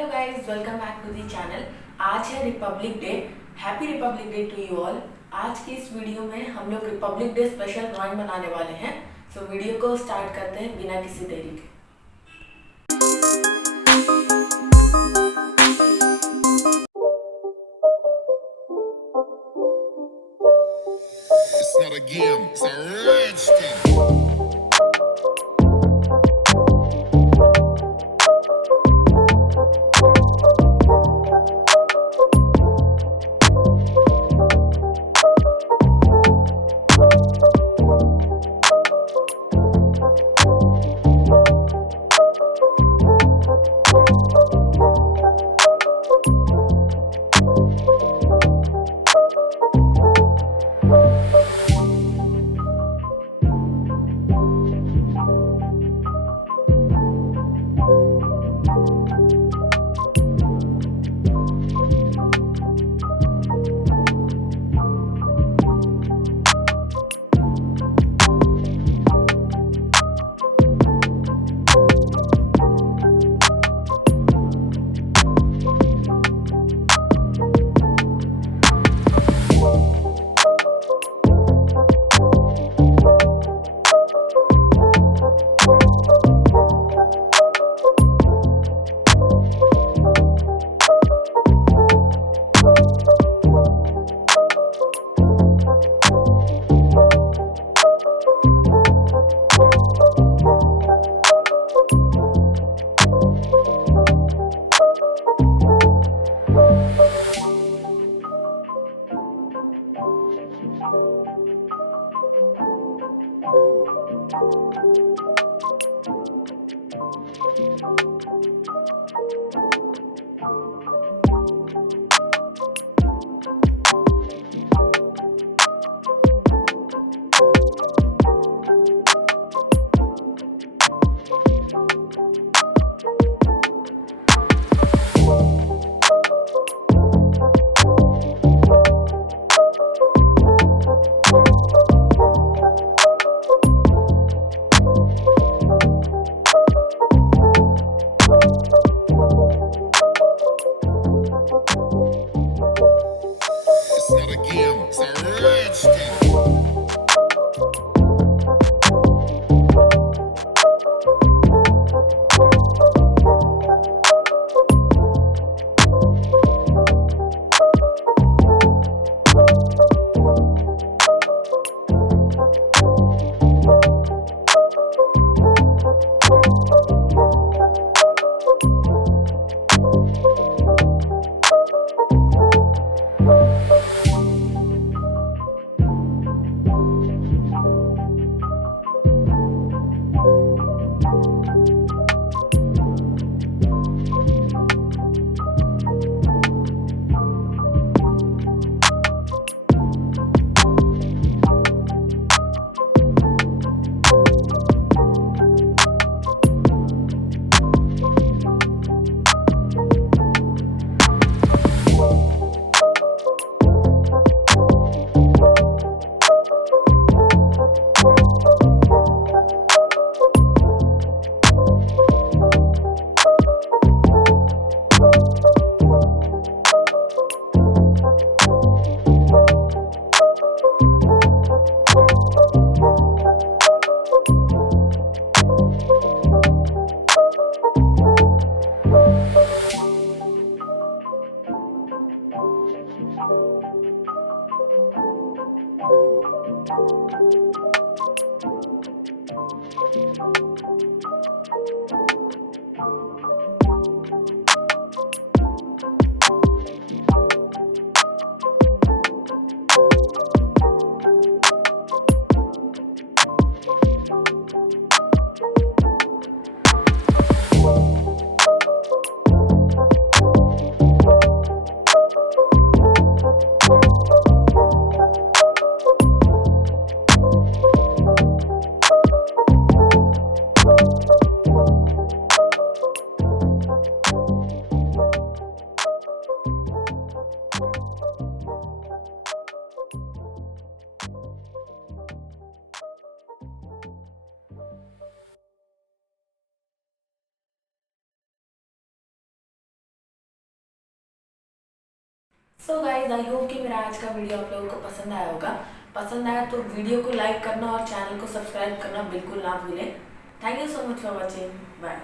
Hello guys, welcome back to the channel. आज है republic day. Happy republic day to you all. आज की इस वीडियो में हम लोग रिपब्लिक डे स्पेशल ड्राइंग बनाने वाले हैं। सो वीडियो को स्टार्ट करते हैं बिना किसी देरी के। It's not a game, it's a rich thing. So guys I hope कि मेरा आज का वीडियो आप लोगों को पसंद आया होगा। पसंद आया तो वीडियो को लाइक करना और चैनल को सब्सक्राइब करना बिल्कुल ना भूलें। Thank you so much for watching. Bye.